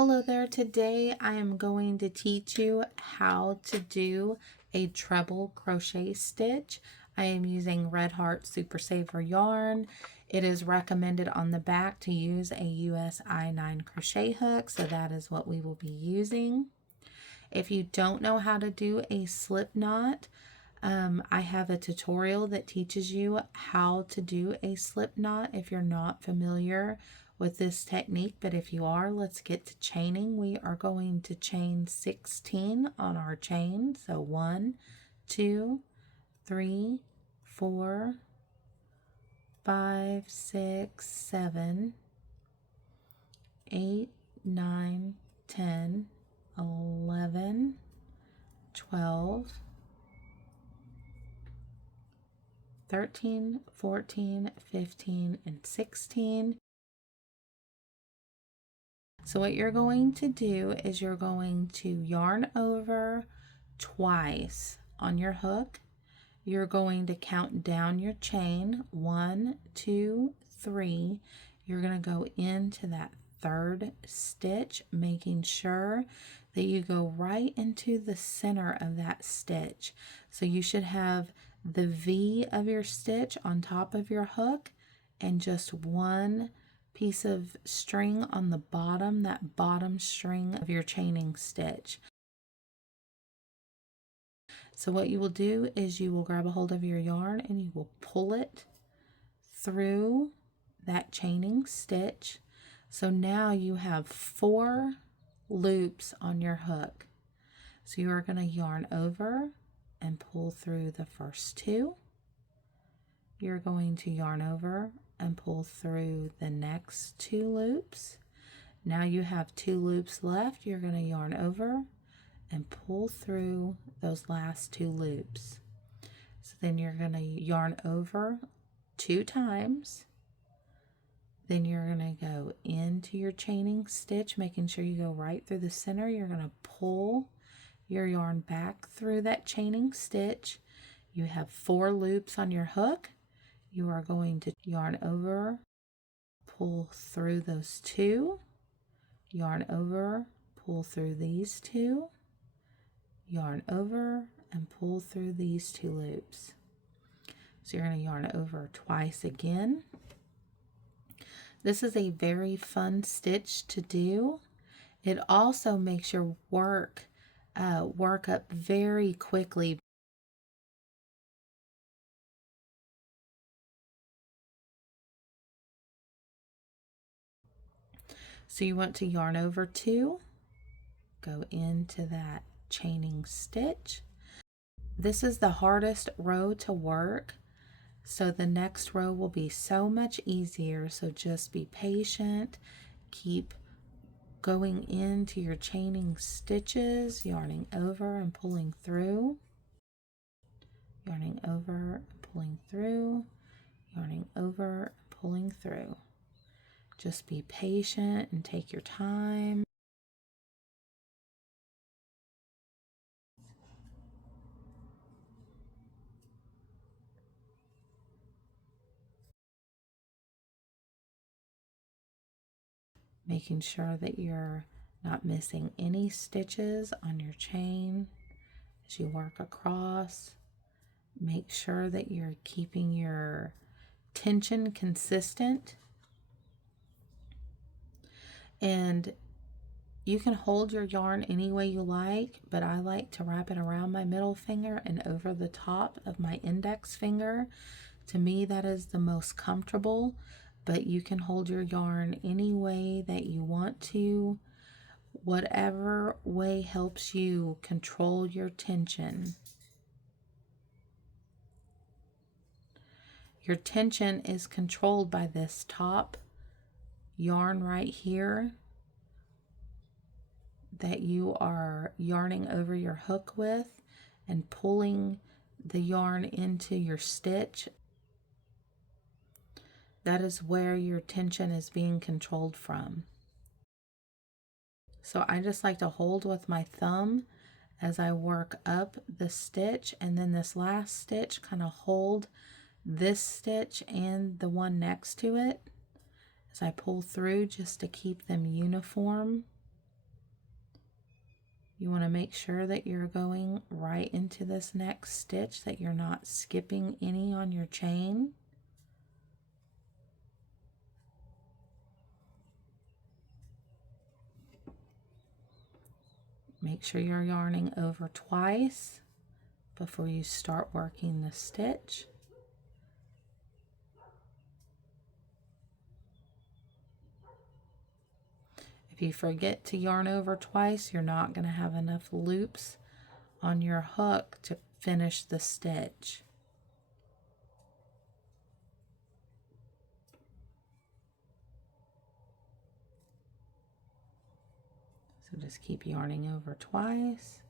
Hello there. Today I am going to teach you how to do a treble crochet stitch. I am using Red Heart Super Saver yarn. It is recommended on the back to use a US I9 crochet hook, so that is what we will be using. If you don't know how to do a slip knot, I have a tutorial that teaches you how to do a slip knot if you're not familiar with this technique, but if you are, let's get to chaining. We are going to chain 16 on our chain. So 1, 2, 3, 4, 5, 6, 7, 8, 9, 10, 11, 12, 13, 14, 15, and 16. So what you're going to do is you're going to yarn over twice on your hook. You're going to count down your chain, 1, 2, 3. You're going to go into that third stitch, making sure that you go right into the center of that stitch. So you should have the V of your stitch on top of your hook and just one piece of string on the bottom, that bottom string of your chaining stitch. So what you will do is you will grab a hold of your yarn and you will pull it through that chaining stitch. So now you have 4 loops on your hook. So you are going to yarn over and pull through the first 2. You're going to yarn over and pull through the next 2 loops. Now you have 2 loops left. You're going to yarn over and pull through those last 2 loops. So then you're going to yarn over 2 times. Then you're going to go into your chaining stitch, making sure you go right through the center. You're going to pull your yarn back through that chaining stitch. You have 4 loops on your hook. You are going to yarn over, pull through those 2, yarn over, pull through these 2, yarn over, and pull through these 2 loops. So you're going to yarn over twice again. This is a very fun stitch to do. It also makes your work up very quickly. So you want to yarn over 2, go into that chaining stitch. This is the hardest row to work, so the next row will be so much easier. So just be patient, keep going into your chaining stitches, yarning over and pulling through, yarning over, pulling through, yarning over, pulling through. Just be patient and take your time. Making sure that you're not missing any stitches on your chain as you work across. Make sure that you're keeping your tension consistent. And you can hold your yarn any way you like, but I like to wrap it around my middle finger and over the top of my index finger. To me, that is the most comfortable, but you can hold your yarn any way that you want to. Whatever way helps you control your tension. Your tension is controlled by this top yarn right here that you are yarning over your hook with and pulling the yarn into your stitch. That is where your tension is being controlled from. So I just like to hold with my thumb as I work up the stitch, and then this last stitch kind of hold this stitch and the one next to it as I pull through just to keep them uniform. You want to make sure that you're going right into this next stitch, that you're not skipping any on your chain. Make sure you're yarning over twice before you start working the stitch. If you forget to yarn over twice, you're not going to have enough loops on your hook to finish the stitch. So just keep yarning over twice,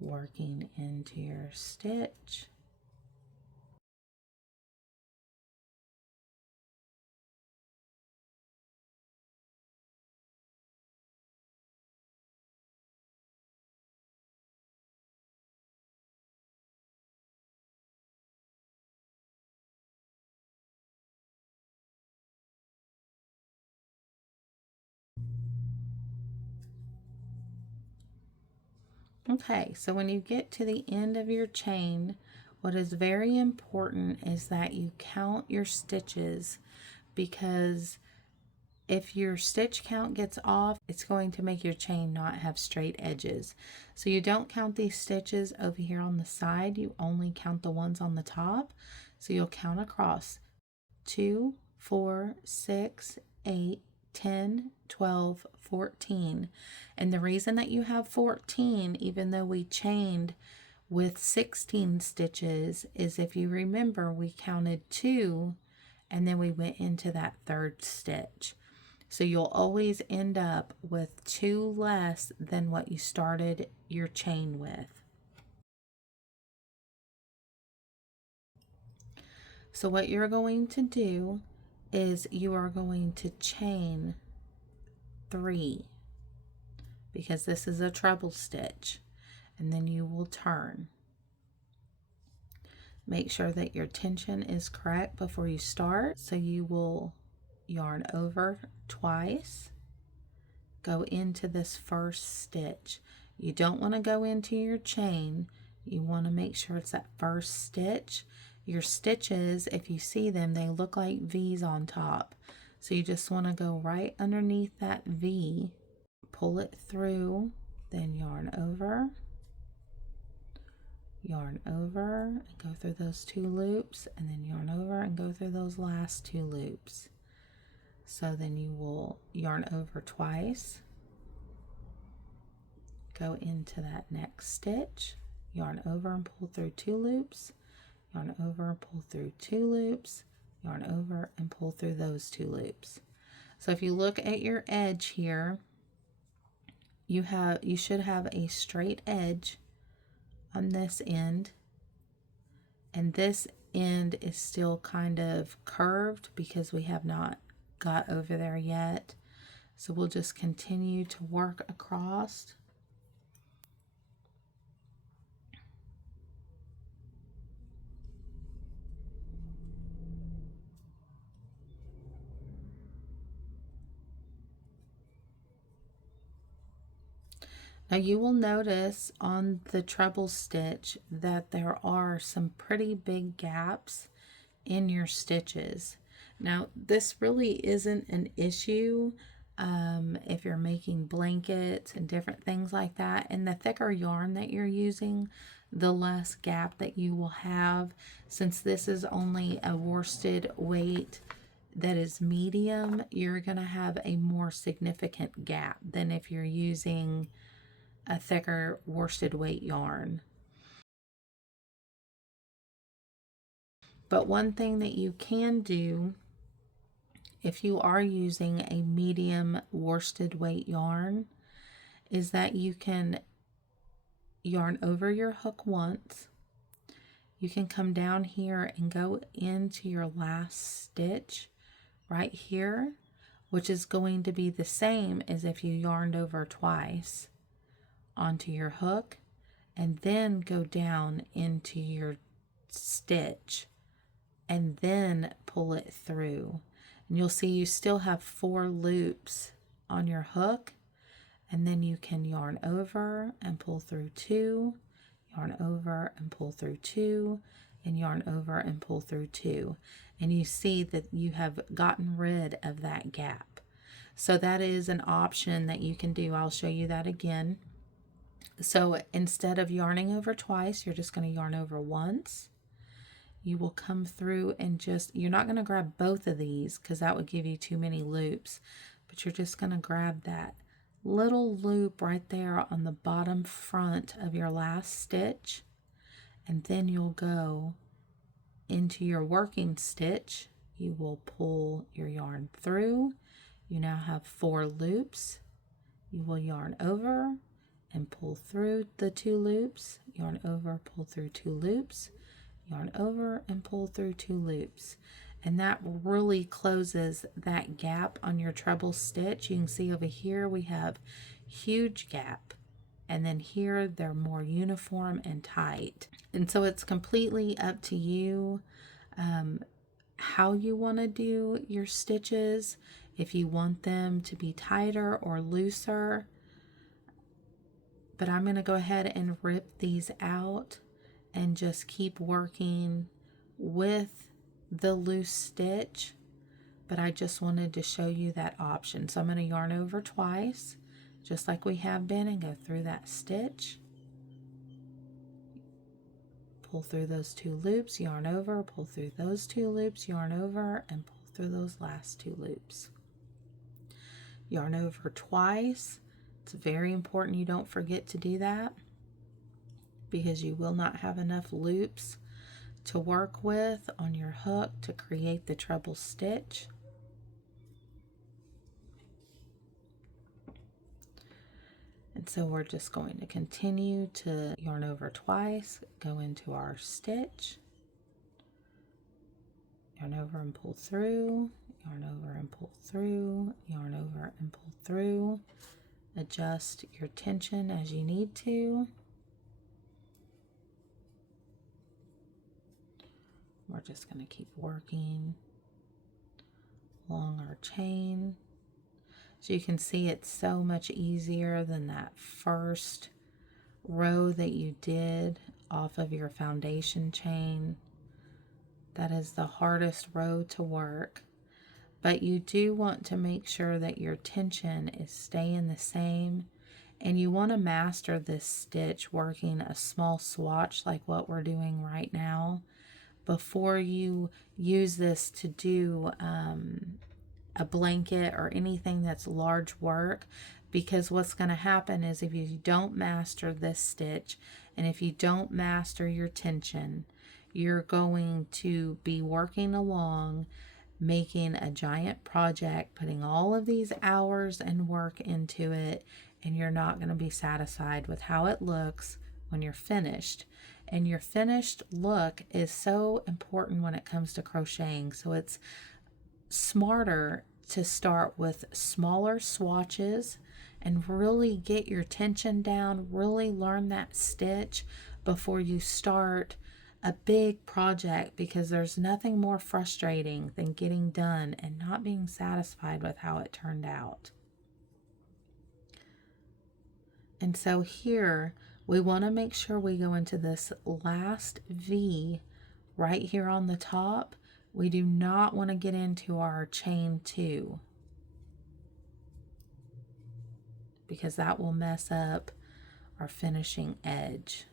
working into your stitch. Okay, so when you get to the end of your chain, what is very important is that you count your stitches, because if your stitch count gets off, it's going to make your chain not have straight edges. So you don't count these stitches over here on the side, you only count the ones on the top. So you'll count across 2, 4, 6, 8, 10, 12, 14. And the reason that you have 14, even though we chained with 16 stitches, is if you remember, we counted 2 and then we went into that third stitch. So you'll always end up with 2 less than what you started your chain with. So what you're going to do is you are going to chain 3, because this is a treble stitch, and then you will turn. Make sure that your tension is correct before you start. So you will yarn over twice, go into this first stitch. You don't want to go into your chain. You want to make sure it's that first stitch. Your stitches, if you see them, they look like V's on top. So you just want to go right underneath that V, pull it through, then yarn over, and go through those 2 loops, and then yarn over and go through those last 2 loops. So then you will yarn over twice, go into that next stitch, yarn over and pull through 2 loops, yarn over and pull through 2 loops, yarn over and pull through those 2 loops. So if you look at your edge here, you should have a straight edge on this end, and this end is still kind of curved because we have not got over there yet. So we'll just continue to work across. Now you will notice on the treble stitch that there are some pretty big gaps in your stitches. Now this really isn't an issue if you're making blankets and different things like that. And the thicker yarn that you're using, the less gap that you will have. Since this is only a worsted weight that is medium, you're going to have a more significant gap than if you're using a thicker worsted weight yarn. But one thing that you can do if you are using a medium worsted weight yarn is that you can yarn over your hook once. You can come down here and go into your last stitch right here, which is going to be the same as if you yarned over twice onto your hook, and then go down into your stitch and then pull it through. And you'll see you still have 4 loops on your hook, and then you can yarn over and pull through 2, yarn over and pull through 2, and yarn over and pull through 2. And you see that you have gotten rid of that gap. So that is an option that you can do. I'll show you that again. So instead of yarning over twice, you're just going to yarn over once. You will come through and just, you're not going to grab both of these because that would give you too many loops, but you're just going to grab that little loop right there on the bottom front of your last stitch, and then you'll go into your working stitch. You will pull your yarn through. You now have 4 loops. You will yarn over and pull through the 2 loops, yarn over, pull through 2 loops, yarn over and pull through 2 loops. And that really closes that gap on your treble stitch. You can see over here we have huge gap, and then here they're more uniform and tight. And so it's completely up to you how you want to do your stitches, if you want them to be tighter or looser. But I'm going to go ahead and rip these out and just keep working with the loose stitch, but I just wanted to show you that option. So I'm going to yarn over twice, just like we have been, and go through that stitch, pull through those 2 loops, yarn over, pull through those 2 loops, yarn over, and pull through those last 2 loops. Yarn over twice. It's very important you don't forget to do that, because you will not have enough loops to work with on your hook to create the treble stitch. And so we're just going to continue to yarn over twice, go into our stitch, yarn over and pull through, yarn over and pull through, yarn over and pull through. Adjust your tension as you need to. We're just going to keep working along our chain. So you can see it's so much easier than that first row that you did off of your foundation chain. That is the hardest row to work. But you do want to make sure that your tension is staying the same, and you want to master this stitch working a small swatch like what we're doing right now before you use this to do a blanket or anything that's large work, because what's going to happen is if you don't master this stitch and if you don't master your tension, you're going to be working along making a giant project, putting all of these hours and work into it, and you're not going to be satisfied with how it looks when you're finished. And your finished look is so important when it comes to crocheting. So it's smarter to start with smaller swatches and really get your tension down, really learn that stitch before you start a big project, because there's nothing more frustrating than getting done and not being satisfied with how it turned out. And so here we want to make sure we go into this last V right here on the top. We do not want to get into our chain 2, because that will mess up our finishing edge.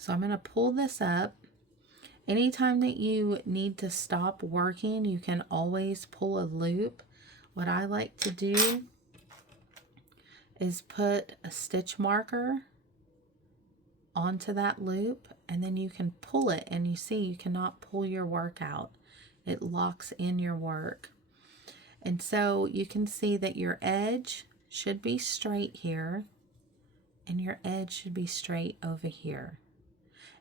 So I'm going to pull this up. Anytime that you need to stop working, you can always pull a loop. What I like to do is put a stitch marker onto that loop, and then you can pull it, and you see you cannot pull your work out. It locks in your work. And so you can see that your edge should be straight here, and your edge should be straight over here.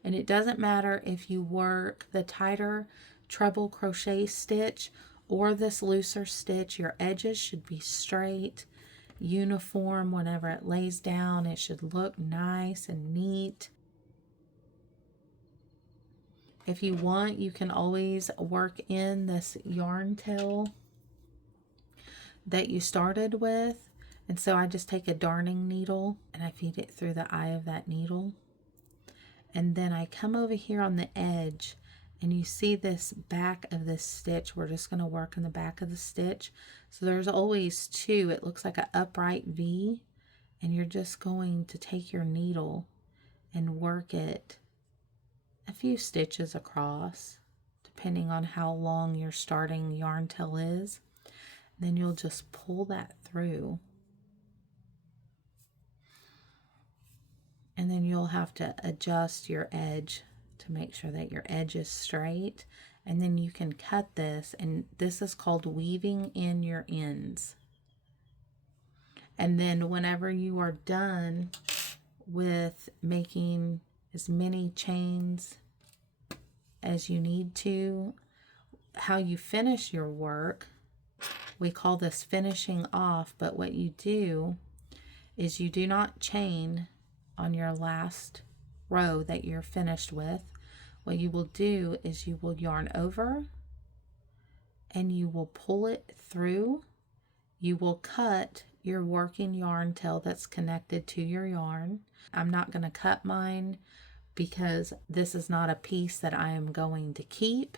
And it doesn't matter if you work the tighter treble crochet stitch or this looser stitch, your edges should be straight, uniform. Whenever it lays down, it should look nice and neat. If you want, you can always work in this yarn tail that you started with. And so I just take a darning needle and I feed it through the eye of that needle. And then I come over here on the edge, and you see this back of this stitch. We're just going to work in the back of the stitch. So there's always two. It looks like an upright V, and you're just going to take your needle and work it a few stitches across, depending on how long your starting yarn tail is. Then you'll just pull that through. And then you'll have to adjust your edge to make sure that your edge is straight. And then you can cut this, and this is called weaving in your ends. And then whenever you are done with making as many chains as you need to, how you finish your work, we call this finishing off. But what you do is you do not chain on your last row that you're finished with. What you will do is you will yarn over and you will pull it through. You will cut your working yarn tail that's connected to your yarn. I'm not going to cut mine because this is not a piece that I am going to keep.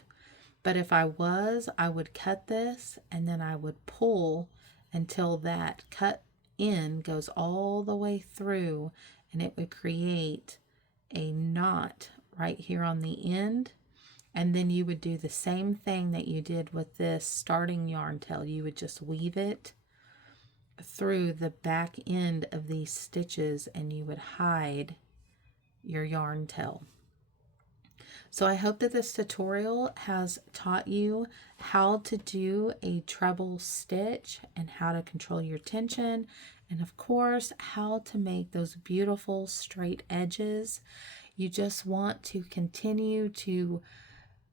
But if I was, I would cut this and then I would pull until that cut in goes all the way through, and it would create a knot right here on the end. And then you would do the same thing that you did with this starting yarn tail. You would just weave it through the back end of these stitches, and you would hide your yarn tail. So I hope that this tutorial has taught you how to do a treble stitch and how to control your tension, and of course how to make those beautiful straight edges. You just want to continue to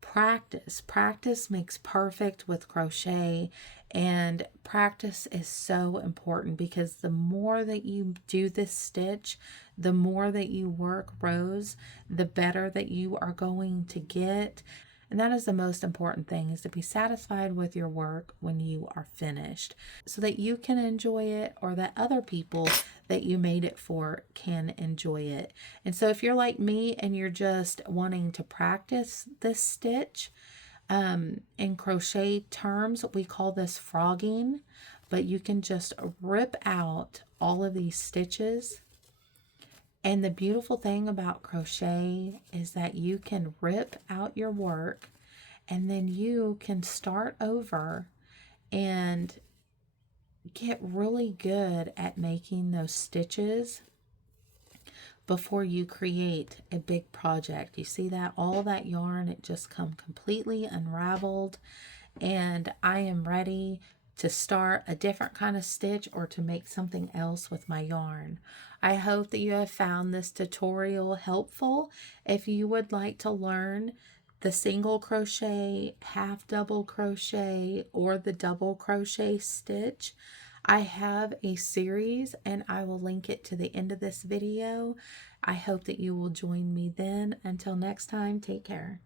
practice. Practice makes perfect with crochet, and practice is so important because the more that you do this stitch, the more that you work rows, the better that you are going to get. And that is the most important thing, is to be satisfied with your work when you are finished, so that you can enjoy it, or that other people that you made it for can enjoy it. And so if you're like me and you're just wanting to practice this stitch, in crochet terms, we call this frogging, but you can just rip out all of these stitches. And the beautiful thing about crochet is that you can rip out your work and then you can start over and get really good at making those stitches before you create a big project. You see that? All that yarn, it just come completely unraveled, and I am ready to start a different kind of stitch or to make something else with my yarn. I hope that you have found this tutorial helpful. If you would like to learn the single crochet, half double crochet, or the double crochet stitch, I have a series and I will link it to the end of this video. I hope that you will join me then. Until next time, take care.